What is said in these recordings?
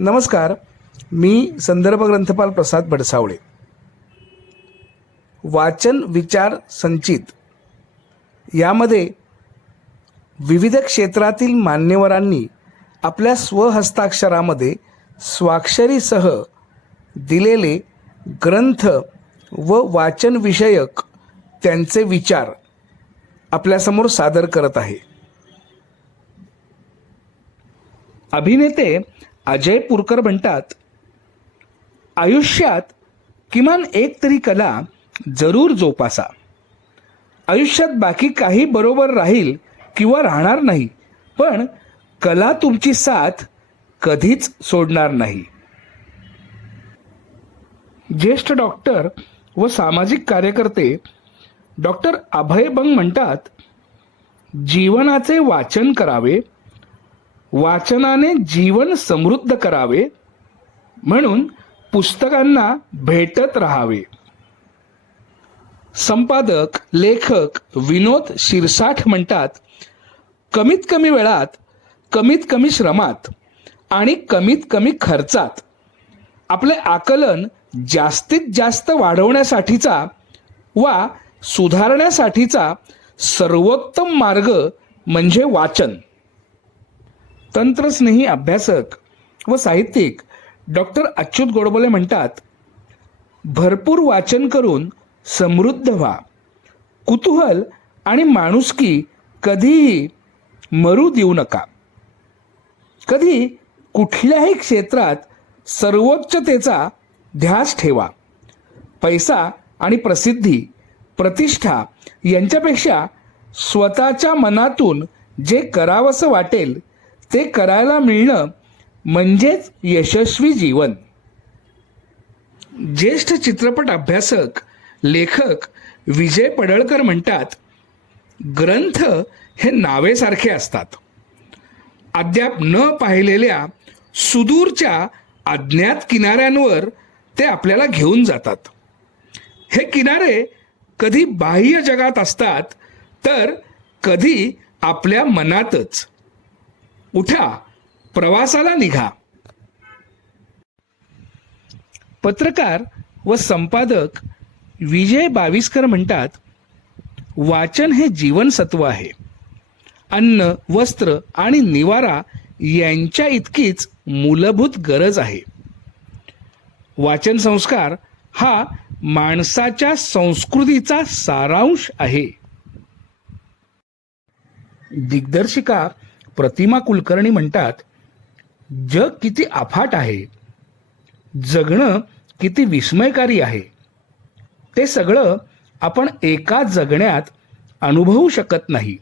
नमस्कार मी संदर्भ ग्रंथपाल प्रसाद बडसावळे. वाचन विचार संचित यामध्ये विविध क्षेत्रातील मान्यवरांनी आपल्या स्वहस्ताक्षरामध्ये स्वाक्षरीसह दिलेले ग्रंथ व वाचनविषयक त्यांचे विचार आपल्यासमोर सादर करत आहे. अभिनेते अजय पुरकर म्हणतात आयुष्यात किमान एक तरी कला जरूर जोपासा. आयुष्यात बाकी काही बरोबर राहील किंवा राहणार नाही पण कला तुमची साथ कधीच सोडणार नाही. ज्येष्ठ डॉक्टर व सामाजिक कार्यकर्ते डॉक्टर अभय बंग म्हणतात जीवनाचे वाचन करावे वाचनाने जीवन समृद्ध करावे म्हणून पुस्तकांना भेटत राहावे. संपादक लेखक विनोद शिरसाठ म्हणतात कमीत कमी वेळात कमीत कमी श्रमात आणि कमीत कमी खर्चात आपले आकलन जास्तीत जास्त वाढवण्यासाठीचा वा सुधारण्यासाठीचा सर्वोत्तम मार्ग म्हणजे वाचन. तंत्रस्नेही अभ्यासक व साहित्यिक डॉक्टर अच्युत गोडबोले म्हणतात भरपूर वाचन करून समृद्ध व्हा. कुतूहल आणि माणुसकी कधीही मरू देऊ नका. कधी कुठल्याही क्षेत्रात सर्वोच्चतेचा ध्यास ठेवा. पैसा आणि प्रसिद्धी प्रतिष्ठा यांच्यापेक्षा स्वतःच्या मनातून जे करावंसं वाटेल ते करायला मिळणं म्हणजेच यशस्वी जीवन. ज्येष्ठ चित्रपट अभ्यासक लेखक विजय पडळकर म्हणतात ग्रंथ हे नावेसारखे असतात. अद्याप न पाहिलेल्या सुदूरच्या अज्ञात किनाऱ्यांवर ते आपल्याला घेऊन जातात. हे किनारे कधी बाह्य जगात असतात तर कधी आपल्या मनातच. उठा प्रवासाला निघा. पत्रकार व संपादक विजय बाविस्कर म्हणतात वाचन हे जीवनसत्व आहे. अन्न वस्त्र आणि निवारा यांच्या इतकीच मूलभूत गरज आहे. वाचन संस्कार हा माणसाच्या संस्कृतीचा सारांश आहे. दिग्दर्शिका प्रतिमा कुलकर्णी म्हणतात जग किती अफाट आहे. जगणं किती विस्मयकारी आहे. ते सगळं आपण एका जगण्यात अनुभवू शकत नाही.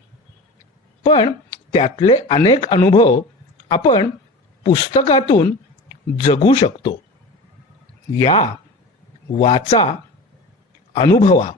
पण त्यातले अनेक अनुभव आपण पुस्तकातून जगू शकतो. या वाचा अनुभवा.